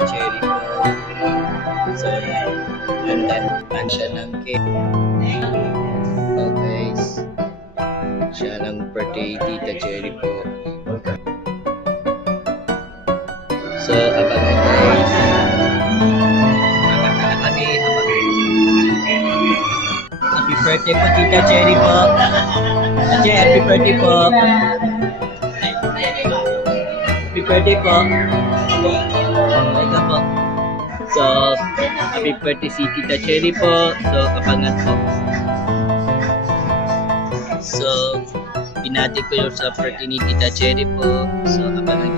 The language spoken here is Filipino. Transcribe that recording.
Tita Cherry po. So, landan siya ng cake. Okay. Siya ng birthday Tita Cherry po. So, abangan guys. Abangan na kami. Happy birthday po Tita Cherry po. Ate, happy birthday po. Happy birthday po. Ito po. So, happy birthday si Tita Cherry po. So, abangan po. So, binati ko yung sa birthday ni Tita Cherry po. So, abangan